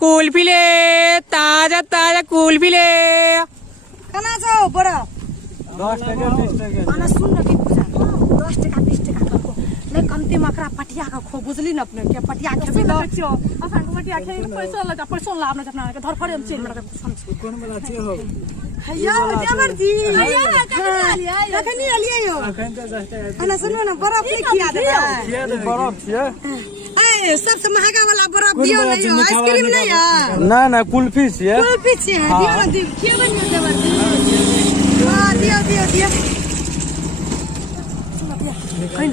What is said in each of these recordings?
कुल्फी ले, ताजा ताजा कुल्फी ले। कना जाओ बड़ा 10 टका 20 टका आना सुन न कि पूजा 10 टका 20 टका को ले कमती मकरा पटिया का खो बुझली न अपने के पटिया खेबे न देखियो अखन को पटिया खेबे पैसा लगा पैसा लाभ न अपना के धर फड़े हम चेन लगा कोन वाला छे हो हैया देवर जी हैया कखनी आलिए यो अखन त 10 टका आना सुनो न बर्फ ले खिया दे खिया दे बर्फ छिए ए सबसे महंगा वाला बर्फ दियो न यो आइसक्रीम नहीं है ना ना कुल्फी छिए कुल्फी छे दियो न दियो खेबे न देवर जी हां दियो दियो दियो कहिन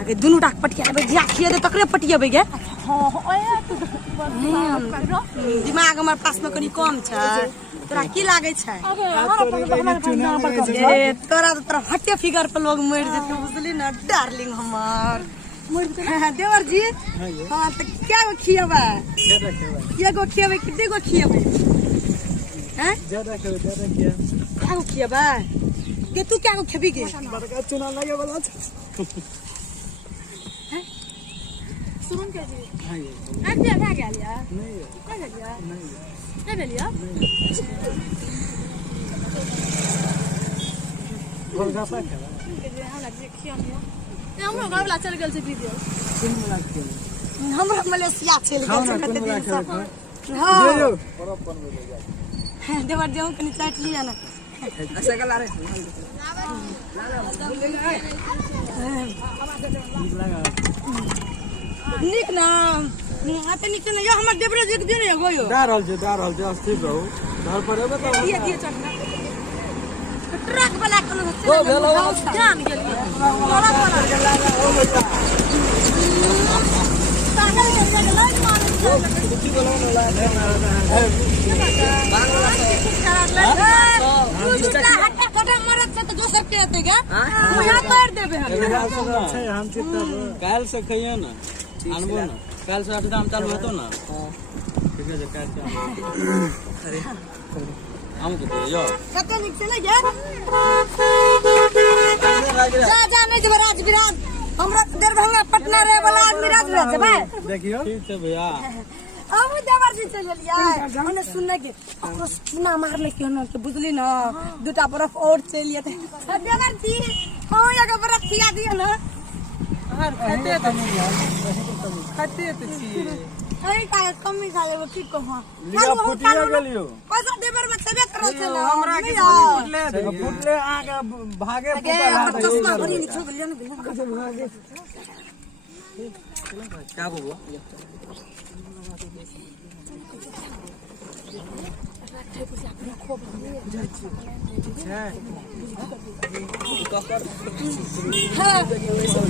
आगे दुनु डाक पटियाबे जिया खिए दे तकरे पटियाबे गे हां ओए दिमाग हमर पास में कनी कम छ तोरा की लागे छै ए तोरा तो हट्टे फिगर पे लोग मर जेते बुझली न डार्लिंग हमर देवर जी हां त क्या गो खिएबे ये गो खिएबे कितने गो खिएबे हैं ज्यादा खिया क्या गो खिएबे के तू क्या गो खेबी गे बड़का चुना लगे वाला छ सुन के जी हां ये आज भी आ गया लिया नहीं कह लिया नहीं नहीं लिया गोलगप्पा खा हमरा जे खिया नहीं हमरो घर वाला चल गेल छै वीडियो कोन वाला खेल हमरा मलेशिया चल गेल छै कते दिन से हां यो बर्फ बनबे ले जाय देवर जाऊ कनी चाट लिया ना ऐसा कला रे निक ना आते निक ना यो हमर देवरे जी के दिन एगो यो डा रहल छै अस्थिर रहू घर पर एबे त दिए चढ़ना ट्रक वाला कोनो से जान गेलिए ट्रक वाला सागल के लाइट मार कुछ बोलो ना हट्टा कटा मरत से तो जो सकते रहते क्या तू यहां कर देबे हम चित्ता काल से खइयो ना अनबो ना काल से दाम चालू होतो ना ठीक है काल से अरे हम के यो कते निक चले गे जा नहीं जबराज विराज हमरा दरभंगा पटना रे वाला आदमी राज रह जेबे देखियो ठीक है भैया अब देवर जी चल लिया हमने सुनने के ओकरो चूना मारले के न तो बुझली ना दूटा बर्फ और चलिए थे देवर जी हां एगो बर्फ खिया दियो ना खाते त छी अरे का कमी खा लेबो ठीक कहो लिया फुटिया गेलियो पैसा देवर में तबे करो छै ना हमरा के फुटले आगे भागे हमर चश्मा भरी निकल गेलियो ना क्या बोलो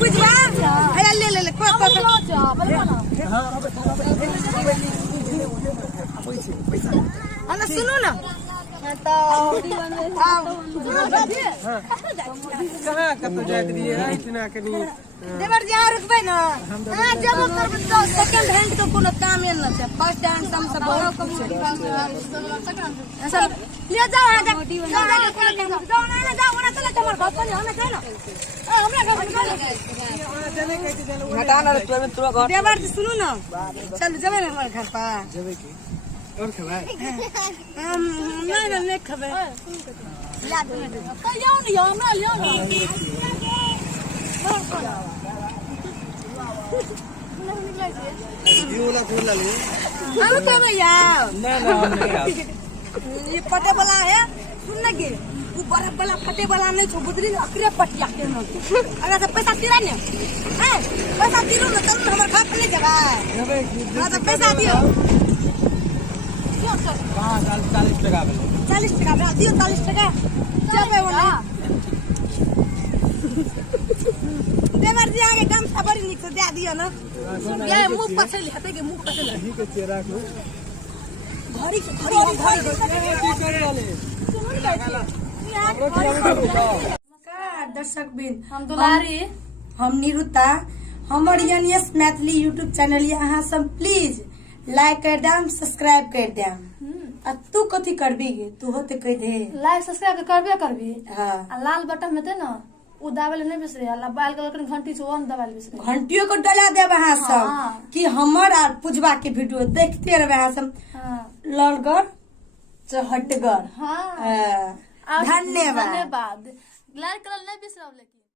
बुझवा है ले को पैसा सुनो ना तो कहां कत जाय दिए इतना कनी देवर जी रुकबे ना हां जब करब तो सेकंड हैंड तो कोनो काम न छै फर्स्ट हैंड हम सब बहुत कम सब ले जाओ आगे जाओ ना जाओ ना चले हमर घर पर हमें छै ना हमरा घर हटा ना रे तुरंत घर देवर जी सुनो ना चल जेबे ना हमर घर पर जेबे की और खबा नहीं खबे याद तो यो नहीं हमरा लियो ना वाला फूल ला ले हम के भैया ना हम नहीं खा ये पटे वाला है सुन ना के वो बर्फ वाला फटे वाला नहीं छो बुदरी ना अकरे पटिया के न अगर से पैसा तिरा ने है पैसा तिरो ना चल हमर घर पे ले जाबा जेबे की हां तो पैसा दियो हां 40 टका 40 टका बा दियो 40 टका जेबे वाला देवर जी आगे काम से बड़ी निक से दे दियो ना ये मुंह पछले हते के मुंह पछले ही के चेहरा को घड़ी दर्शक बिन हम दुलारी हम निरुता हमर यानी मैथिली यूट्यूब चैनल अहाँ सब प्लीज लाइक कर देम सब्सक्राइब कर देम आ तू कथी करबी गे तू होते कह दे लाइक सब्सक्राइब करबे करबी हां आ लाल बटन में ते ना उ दाबेल नहीं बिसरे हल्ला बाल कलर के घंटी से वन दाबेल बिसरे घंटियों को डला देवे हैं सब हाँ। कि हमर और पूजवा के वीडियो देखते रहे हैं सब हां लड़गर चहटगर हां धन्यवाद धन्यवाद लाल कलर नहीं बिसरब लेकिन